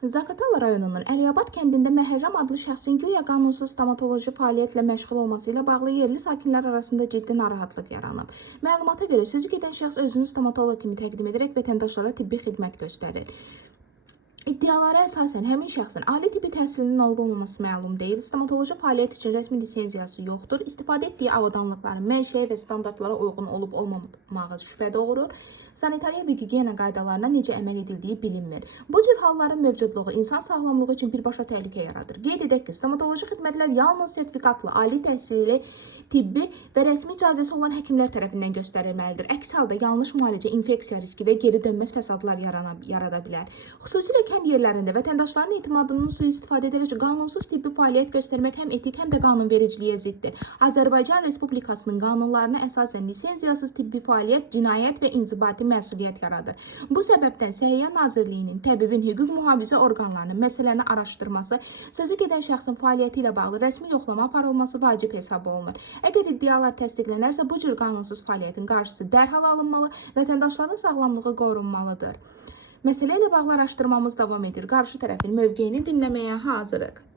Zaqatala rayonunun Əliyabad kəndində Məhərrəm adlı şəxsin güya qanunsuz stomatoloji fəaliyyətlə məşğul olması ilə bağlı yerli sakinlər arasında ciddi narahatlıq yaranıb. Məlumata görə sözü gedən şəxs özünü stomatoloq kimi təqdim edərək vətəndaşlara tibbi xidmət göstərir. İddialara əsasən həmin şəxsin ali tibbi təhsilinin olub-olmaması məlum deyil, stomatoloji fəaliyyət üçün rəsmi lisenziyası yoxdur, istifadə etdiyi avadanlıqların mənşəyə və standartlara uyğun olub-olmamağı şübhə doğurur, sanitariya və gigiyena qaydalarına necə əməl edildiyi bilinmir. Bu cür halların mövcudluğu insan sağlamlığı üçün birbaşa təhlükə yaradır. Qeyd edək ki, stomatoloji xidmətlər yalnız sertifikatlı, ali təhsilli, tibbi və rəsmi icazəsi olan həkimlər tərəfindən göstərilməlidir. Əks halda yanlış müalicə, infeksiya riski və geri dönməz fəsadlar yarada bilər. Xüsusilə kənd yerlərində vətəndaşların etimadının sui-istifadə edərək qanunsuz tibbi fəaliyyət göstərmək həm etik, həm də qanunvericiliyə ziddir. Azərbaycan Respublikasının qanunlarına əsasən lisenziyasız tibbi fəaliyyət cinayət və inzibati məsuliyyət yaradır. Bu səbəbdən Səhiyyə Nazirliyinin, təbibin, hüquq mühafizə orqanlarının məsələni araşdırması, sözü gedən şəxsin fəaliyyəti ilə bağlı rəsmi yoxlama aparılması vacib hesab olunur. Əgər iddialar təsdiqlənərsə, bu cür qanunsuz fəaliyyətin qarşısı dərhal alınmalı, vətəndaşların sağlamlığı qorunmalıdır. Məsələ ilə bağlı araşdırmamız davam edir. Qarşı tərəfin mövqeyini dinləməyə hazırıq.